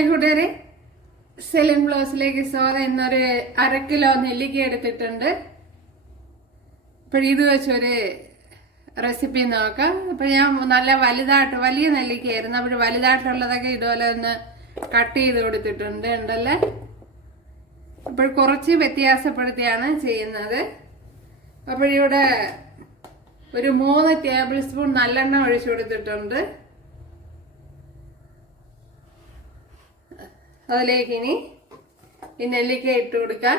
കൂട്ടുകാരെ, സെലിൻ ബ്ലോസിലേക്ക് സ്വാഗതം. ഇന്നൊരു 1/2 കിലോ നെല്ലിക്ക എടുത്തിട്ടുണ്ട്. അപ്പോൾ ഇത് വെച്ചൊരു റെസിപ്പി നോക്കാം. അപ്പോൾ ഞാൻ നല്ല വലിയ നെല്ലിക്കയായിരുന്നു. അപ്പോൾ വലുതായിട്ടുള്ളതൊക്കെ ഇതുപോലെ ഒന്ന് കട്ട് ചെയ്ത് കൊടുത്തിട്ടുണ്ട് ഉണ്ടല്ലേ. അപ്പോൾ കുറച്ച് വ്യത്യാസപ്പെടുത്തിയാണ് ചെയ്യുന്നത്. അപ്പോൾ ഇവിടെ ഒരു 3 ടേബിൾ സ്പൂൺ നല്ലെണ്ണ ഒഴിച്ചു കൊടുത്തിട്ടുണ്ട്. അതിലേക്ക് ഇനി ഈ നെല്ലിക്ക ഇട്ട് കൊടുക്കാം.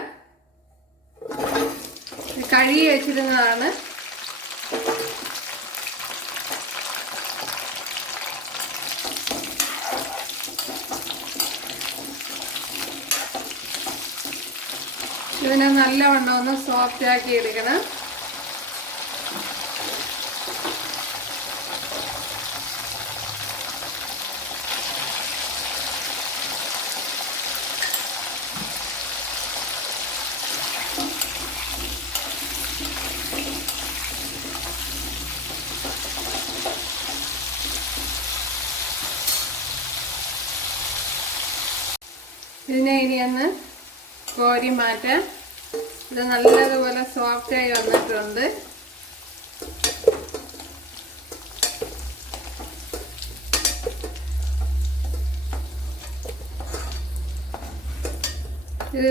കഴുകി വെച്ചിരുന്നതാണ്. ഇതിനെ നല്ലവണ്ണം ഒന്ന് സോഫ്റ്റ് ആക്കി എടുക്കണം. ഇതിനെ ഇനി ഒന്ന് കോരി മാറ്റാം. ഇത് നല്ലതുപോലെ സോഫ്റ്റായി വന്നിട്ടുണ്ട്.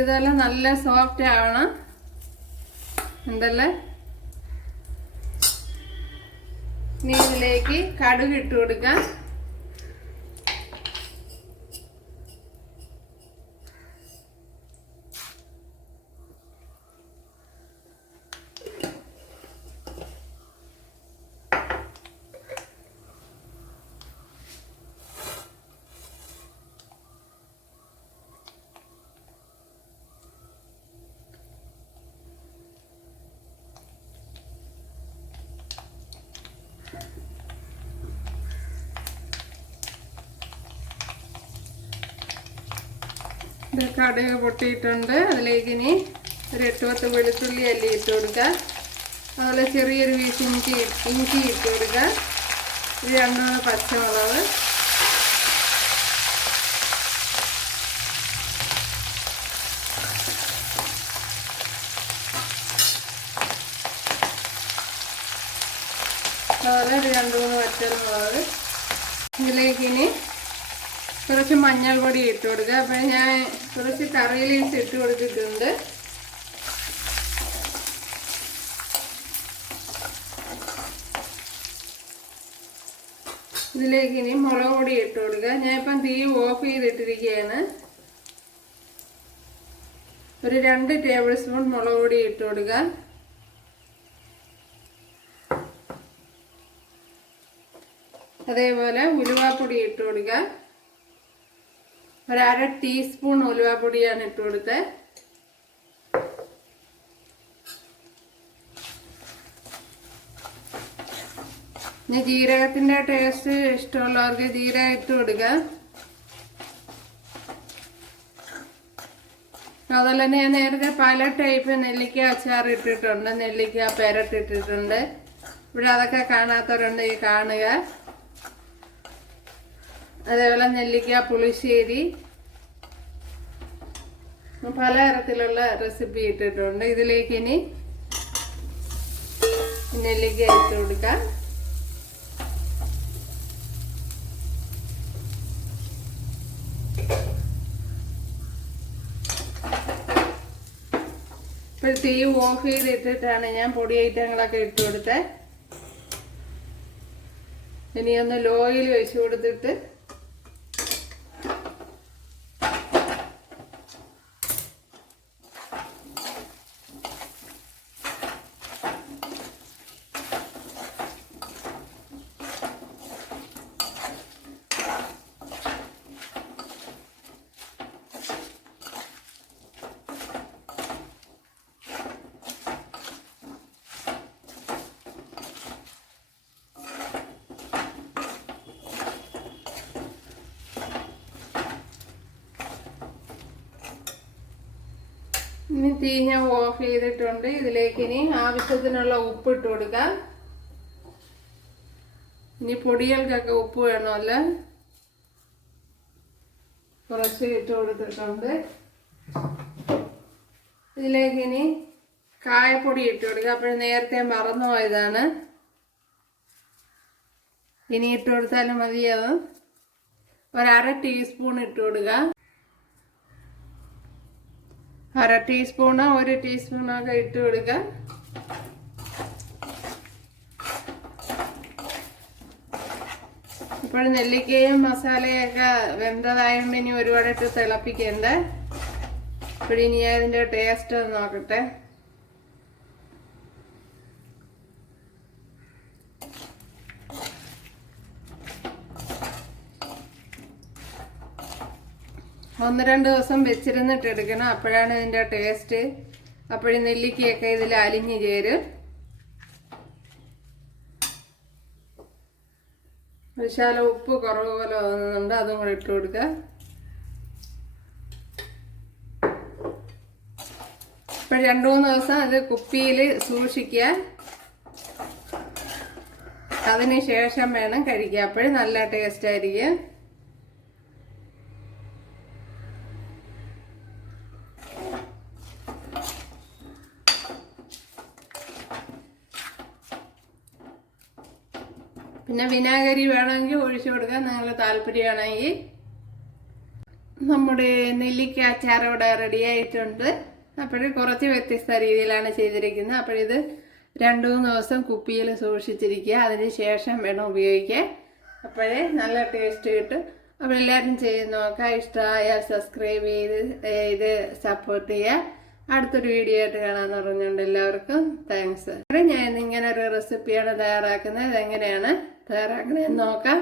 ഇതെല്ലാം നല്ല സോഫ്റ്റ് ആവണം ഉണ്ടല്ലേ. ഇനി ഇതിലേക്ക് കടുക് ഇട്ട് കൊടുക്കാം. ഇത് കടുക് പൊട്ടിയിട്ടുണ്ട്. അതിലേക്ക് ഇനി ഒരു 8-10 വെളുത്തുള്ളി അല്ലി ഇട്ട് കൊടുക്കുക. അതുപോലെ ചെറിയൊരു പീസ് ഇഞ്ചി ഇട്ട് കൊടുക്കുക. ഒരു 2-3 പച്ചമുളക്, അതുപോലെ ഒരു 2-3 പച്ചമുളക്. ഇതിലേക്ക് ഇനി കുറച്ച് മഞ്ഞൾപ്പൊടി ഇട്ട് കൊടുക്കുക. അപ്പോൾ ഞാൻ കുറച്ച് കറി ലീവ്സ് ഇട്ട് കൊടുത്തിട്ടുണ്ട്. ഇതിലേക്ക് ഇനി മുളക് പൊടി ഇട്ട് കൊടുക്കുക. ഞാൻ ഇപ്പം തീ ഓഫ് ചെയ്തിട്ടിരിക്കുകയാണ്. ഒരു 2 ടേബിൾ സ്പൂൺ മുളക് പൊടി ഇട്ട് കൊടുക്കുക. അതേപോലെ ഉലുവാപ്പൊടി ഇട്ട് കൊടുക്കുക. ഒരു 1/2 ടീസ്പൂൺ ഉലുവാപ്പൊടിയാണ് ഇട്ട് കൊടുത്തത്. ഇനി ജീരകത്തിന്റെ ടേസ്റ്റ് ഇഷ്ടമുള്ളവർക്ക് ജീരകം ഇട്ട് കൊടുക്കുക. അതുപോലെ തന്നെ ഞാൻ നേരത്തെ പല ടൈപ്പ് നെല്ലിക്ക അച്ചാർ ഇട്ടിട്ടുണ്ട്, നെല്ലിക്ക പെരട്ടിട്ടിട്ടുണ്ട്. ഇവിടെ അതൊക്കെ കാണാത്തവരുണ്ട്, ഈ കാണുക. അതേപോലെ നെല്ലിക്ക പുളിശ്ശേരി, പലതരത്തിലുള്ള റെസിപ്പി ഇട്ടിട്ടുണ്ട്. ഇതിലേക്ക് ഇനി നെല്ലിക്ക ഇട്ട് കൊടുക്കാം. ഇപ്പോൾ തീ ഓഫ് ചെയ്തിട്ടിട്ടാണ് ഞാൻ പൊടി ഐറ്റങ്ങളൊക്കെ ഇട്ട് കൊടുത്തത്. ഇനി ഒന്ന് ലോയിൽ വെച്ച് കൊടുത്തിട്ട് ഇനി തീ ഞാൻ ഓഫ് ചെയ്തിട്ടുണ്ട്. ഇതിലേക്ക് ഇനി ആവശ്യത്തിനുള്ള ഉപ്പ് ഇട്ട് കൊടുക്കാം. ഇനി പൊടികൾക്കൊക്കെ ഉപ്പ് വേണമല്ലോ. കുറച്ച് ഇട്ട് കൊടുത്തിട്ടുണ്ട്. ഇതിലേക്ക് ഇനി കായപ്പൊടി ഇട്ട് കൊടുക്കുക. അപ്പോൾ നേരത്തെ മറന്നു പോയതാണ്. ഇനി ഇട്ട് കൊടുത്താലും മതിയത്. 1/2 ടീസ്പൂൺ ഇട്ട് കൊടുക്കുക. 1/2 ടീസ്പൂണോ 1 ടീസ്പൂണൊക്കെ ഇട്ട് കൊടുക്കുക. ഇപ്പോൾ നെല്ലിക്കയും മസാലയൊക്കെ വെന്തതായതുകൊണ്ട് ഇനി ഒരുപാട് ഇട്ട് തിളപ്പിക്കേണ്ട. ഇപ്പോഴിനി ഞാൻ ഇതിൻ്റെ ടേസ്റ്റ് ഒന്ന് നോക്കട്ടെ. ഒന്ന് 2 ദിവസം വെച്ചിരുന്നിട്ട് എടുക്കണം. അപ്പോഴാണ് ഇതിൻ്റെ ടേസ്റ്റ്. അപ്പോഴും നെല്ലിക്കയൊക്കെ ഇതിൽ അലിഞ്ഞു ചേരും. വിശാല ഉപ്പ് കുറവ് പോലെ തോന്നുന്നുണ്ട്, അതും കൂടെ ഇട്ട് കൊടുക്കുക. ഇപ്പോൾ 2-3 ദിവസം അത് കുപ്പിയിൽ സൂക്ഷിക്കുക. അതിന് ശേഷം വേണം കഴിക്കുക. അപ്പോഴും നല്ല ടേസ്റ്റ് ആയിരിക്കും. പിന്നെ വിനാഗിരി വേണമെങ്കിൽ ഒഴിച്ചു കൊടുക്കാൻ നിങ്ങൾക്ക് താല്പര്യമാണെങ്കിൽ. നമ്മുടെ നെല്ലിക്ക അച്ചാർ ഇവിടെ റെഡി ആയിട്ടുണ്ട്. അപ്പോൾ കുറച്ച് വ്യത്യസ്ത രീതിയിലാണ് ചെയ്തിരിക്കുന്നത്. അപ്പോഴിത് 2-3 ദിവസം കുപ്പിയിൽ സൂക്ഷിച്ചിരിക്കുക. അതിന് ശേഷം വേണം ഉപയോഗിക്കാൻ. അപ്പോഴേ നല്ല ടേസ്റ്റ് കിട്ടും. അപ്പോൾ എല്ലാവരും ചെയ്ത് നോക്കുക. ഇഷ്ടമായാൽ സബ്സ്ക്രൈബ് ചെയ്ത് സപ്പോർട്ട് ചെയ്യുക. അടുത്തൊരു വീഡിയോ ആയിട്ട് കാണാമെന്ന് പറഞ്ഞുകൊണ്ട് എല്ലാവർക്കും താങ്ക്സ്. ഞാൻ ഇങ്ങനെ ഒരു റെസിപ്പിയാണ് തയ്യാറാക്കുന്നത്. ഇതെങ്ങനെയാണ് തയ്യാറാക്കണതെന്ന് നോക്കാം.